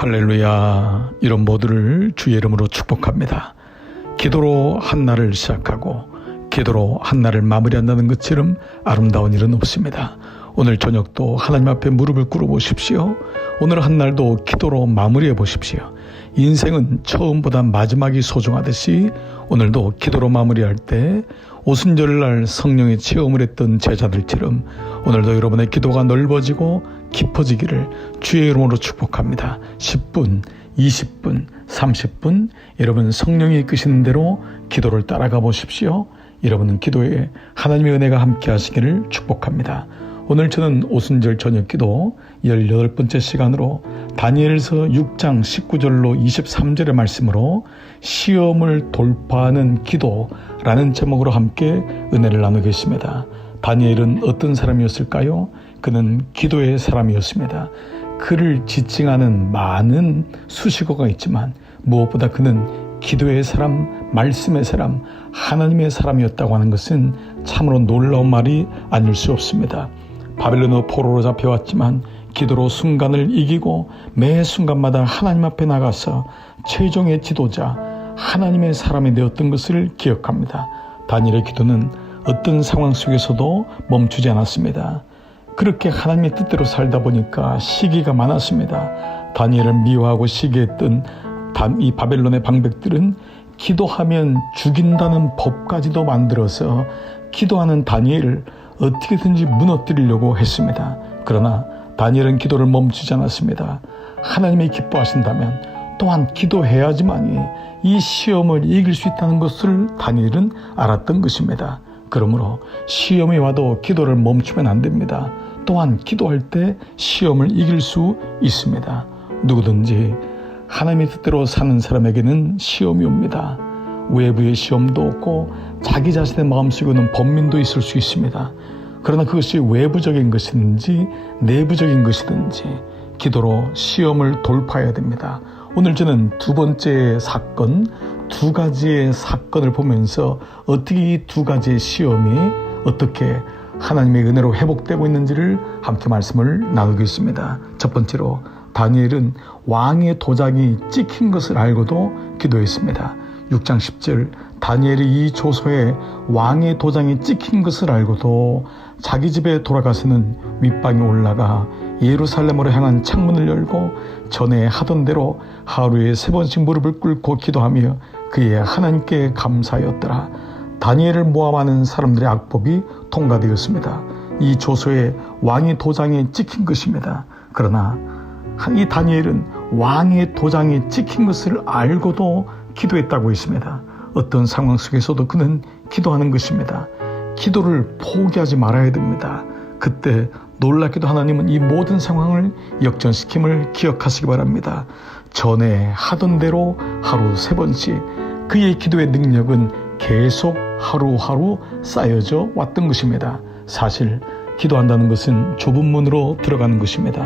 할렐루야. 이런 모두를 주의 이름으로 축복합니다. 기도로 한 날을 시작하고 기도로 한 날을 마무리한다는 것처럼 아름다운 일은 없습니다. 오늘 저녁도 하나님 앞에 무릎을 꿇어 보십시오. 오늘 한 날도 기도로 마무리해 보십시오. 인생은 처음보다 마지막이 소중하듯이 오늘도 기도로 마무리할 때 오순절날 성령의 체험을 했던 제자들처럼 오늘도 여러분의 기도가 넓어지고 깊어지기를 주의 이름으로 축복합니다. 10분, 20분, 30분 여러분 성령이 이끄시는 대로 기도를 따라가 보십시오. 여러분은 기도에 하나님의 은혜가 함께 하시기를 축복합니다. 오늘 저는 오순절 저녁 기도 18번째 시간으로 다니엘서 6장 19절로 23절의 말씀으로 시험을 돌파하는 기도라는 제목으로 함께 은혜를 나누겠습니다. 다니엘은 어떤 사람이었을까요? 그는 기도의 사람이었습니다. 그를 지칭하는 많은 수식어가 있지만 무엇보다 그는 기도의 사람, 말씀의 사람, 하나님의 사람이었다고 하는 것은 참으로 놀라운 말이 아닐 수 없습니다. 바벨론의 포로로 잡혀왔지만 기도로 순간을 이기고 매 순간마다 하나님 앞에 나가서 최종의 지도자, 하나님의 사람이 되었던 것을 기억합니다. 다니엘의 기도는 어떤 상황 속에서도 멈추지 않았습니다. 그렇게 하나님의 뜻대로 살다 보니까 시기가 많았습니다. 다니엘을 미워하고 시기했던 이 바벨론의 방백들은 기도하면 죽인다는 법까지도 만들어서 기도하는 다니엘을 어떻게든지 무너뜨리려고 했습니다. 그러나 다니엘은 기도를 멈추지 않았습니다. 하나님이 기뻐하신다면 또한 기도해야지만이 이 시험을 이길 수 있다는 것을 다니엘은 알았던 것입니다. 그러므로 시험이 와도 기도를 멈추면 안 됩니다. 또한 기도할 때 시험을 이길 수 있습니다. 누구든지 하나님의 뜻대로 사는 사람에게는 시험이 옵니다. 외부의 시험도 없고 자기 자신의 마음속에 오는 번민도 있을 수 있습니다. 그러나 그것이 외부적인 것이든지 내부적인 것이든지 기도로 시험을 돌파해야 됩니다. 오늘 저는 두 번째 사건, 두 가지의 사건을 보면서 어떻게 이 두 가지의 시험이 어떻게 하나님의 은혜로 회복되고 있는지를 함께 말씀을 나누겠습니다. 첫 번째로 다니엘은 왕의 도장이 찍힌 것을 알고도 기도했습니다. 6장 10절 다니엘이 이 조서에 왕의 도장이 찍힌 것을 알고도 자기 집에 돌아가서는 윗방에 올라가 예루살렘으로 향한 창문을 열고 전에 하던 대로 하루에 3번씩 무릎을 꿇고 기도하며 그의 하나님께 감사하였더라. 다니엘을 모함하는 사람들의 악법이 통과되었습니다. 이 조서에 왕의 도장이 찍힌 것입니다. 그러나 이 다니엘은 왕의 도장이 찍힌 것을 알고도 기도했다고 했습니다. 어떤 상황 속에서도 그는 기도하는 것입니다. 기도를 포기하지 말아야 됩니다. 그때 놀랍게도 하나님은 이 모든 상황을 역전시킴을 기억하시기 바랍니다. 전에 하던 대로 하루 3번씩 그의 기도의 능력은 계속 하루하루 쌓여져 왔던 것입니다. 사실 기도한다는 것은 좁은 문으로 들어가는 것입니다.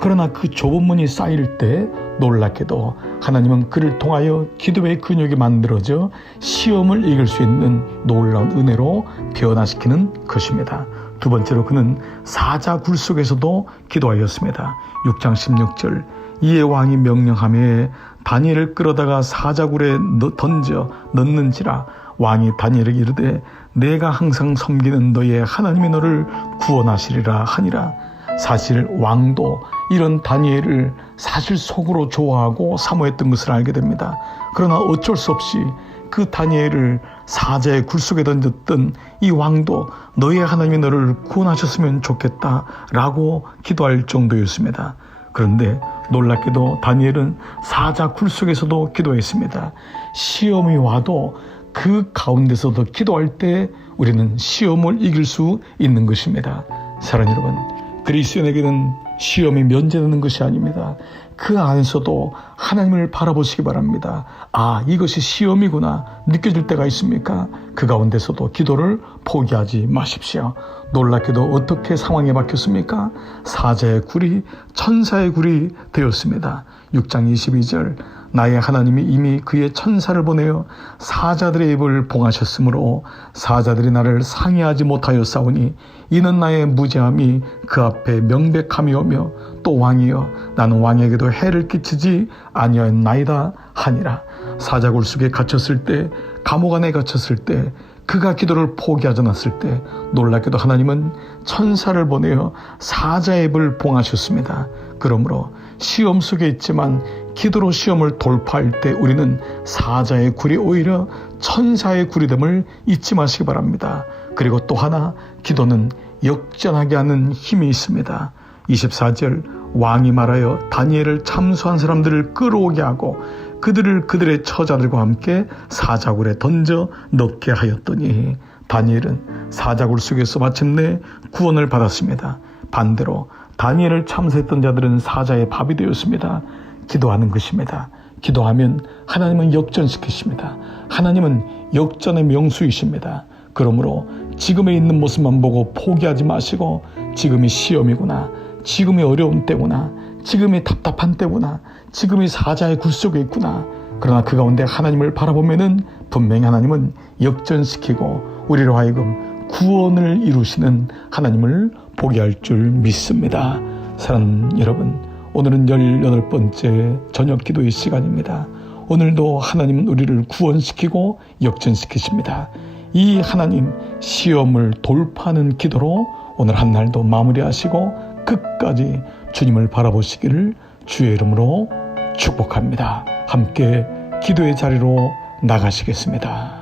그러나 그 좁은 문이 쌓일 때 놀랍게도 하나님은 그를 통하여 기도의 근육이 만들어져 시험을 이길 수 있는 놀라운 은혜로 변화시키는 것입니다. 두 번째로 그는 사자굴 속에서도 기도하였습니다. 6장 16절 이에 왕이 명령하며 다니엘을 끌어다가 사자굴에 던져 넣는지라. 왕이 다니엘에게 이르되 내가 항상 섬기는 너의 하나님이 너를 구원하시리라 하니라. 사실 왕도 이런 다니엘을 사실 속으로 좋아하고 사모했던 것을 알게 됩니다. 그러나 어쩔 수 없이 그 다니엘을 사자의 굴 속에 던졌던 이 왕도 너의 하나님이 너를 구원하셨으면 좋겠다라고 기도할 정도였습니다. 그런데 놀랍게도 다니엘은 사자 굴 속에서도 기도했습니다. 시험이 와도 그 가운데서도 기도할 때 우리는 시험을 이길 수 있는 것입니다. 사랑하는 여러분, 그리스도인에게는 시험이 면제되는 것이 아닙니다. 그 안에서도 하나님을 바라보시기 바랍니다. 아, 이것이 시험이구나 느껴질 때가 있습니까? 그 가운데서도 기도를 포기하지 마십시오. 놀랍게도 어떻게 상황이 바뀌었습니까? 사자의 굴이 천사의 굴이 되었습니다. 6장 22절 나의 하나님이 이미 그의 천사를 보내어 사자들의 입을 봉하셨으므로 사자들이 나를 상의하지 못하였사오니 이는 나의 무죄함이 그 앞에 명백함이오며 또 왕이여 나는 왕에게도 해를 끼치지 아니하였나이다 하니라. 사자굴 속에 갇혔을 때, 감옥 안에 갇혔을 때, 그가 기도를 포기하지 않았을 때 놀랍게도 하나님은 천사를 보내어 사자의 입을 봉하셨습니다. 그러므로 시험 속에 있지만 기도로 시험을 돌파할 때 우리는 사자의 굴이 오히려 천사의 굴이 됨을 잊지 마시기 바랍니다. 그리고 또 하나, 기도는 역전하게 하는 힘이 있습니다. 24절, 왕이 말하여 다니엘을 참수한 사람들을 끌어오게 하고 그들을 그들의 처자들과 함께 사자굴에 던져 넣게 하였더니 다니엘은 사자굴 속에서 마침내 구원을 받았습니다. 반대로 다니엘을 참수했던 자들은 사자의 밥이 되었습니다. 기도하는 것입니다. 기도하면 하나님은 역전시키십니다. 하나님은 역전의 명수이십니다. 그러므로 지금에 있는 모습만 보고 포기하지 마시고 지금이 시험이구나, 지금이 어려운 때구나, 지금이 답답한 때구나, 지금이 사자의 굴 속에 있구나. 그러나 그 가운데 하나님을 바라보면은 분명히 하나님은 역전시키고 우리로 하여금 구원을 이루시는 하나님을 보게 할 줄 믿습니다. 사랑하는 여러분, 오늘은 18번째 저녁 기도의 시간입니다. 오늘도 하나님은 우리를 구원시키고 역전시키십니다. 이 하나님 시험을 돌파하는 기도로 오늘 한 날도 마무리하시고 끝까지 주님을 바라보시기를 주의 이름으로 축복합니다. 함께 기도의 자리로 나가시겠습니다.